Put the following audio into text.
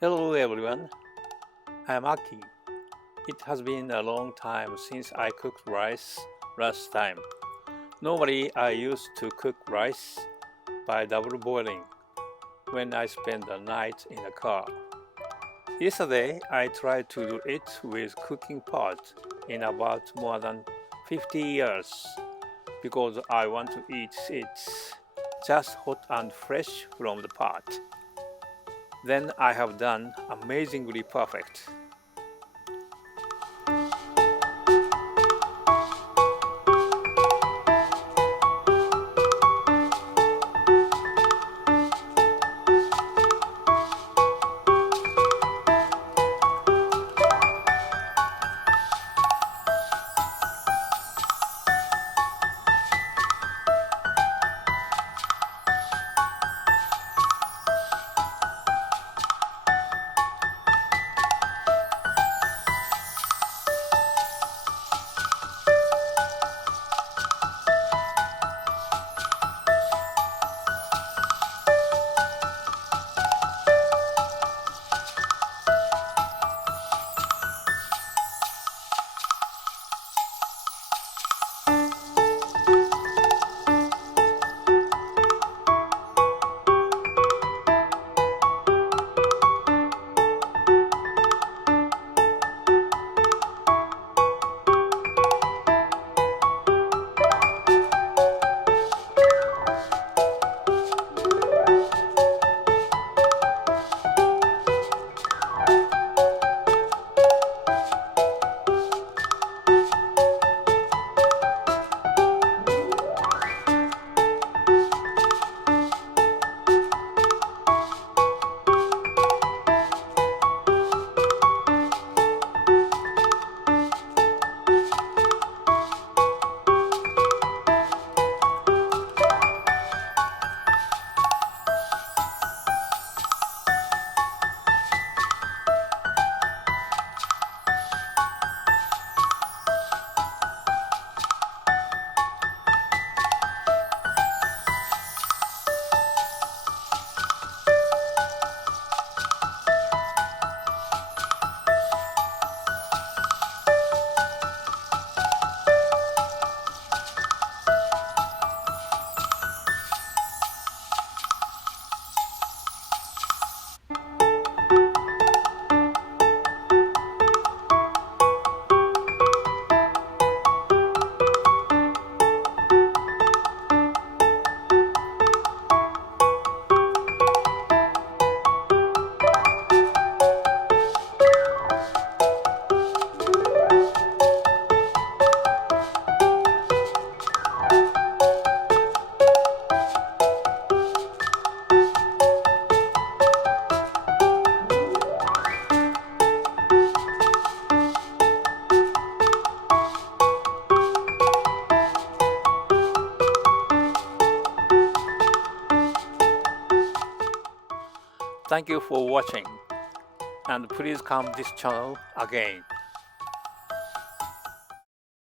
Hello everyone, I'm Aki. It has been a long time since I cooked rice last time. Normally I used to cook rice by double boiling when I spend the night in the car. Yesterday I tried to do it with cooking pot in about more than 50 years because I want to eat it just hot and fresh from the pot. Then I have done amazingly perfect. Thank you for watching and please come this channel again.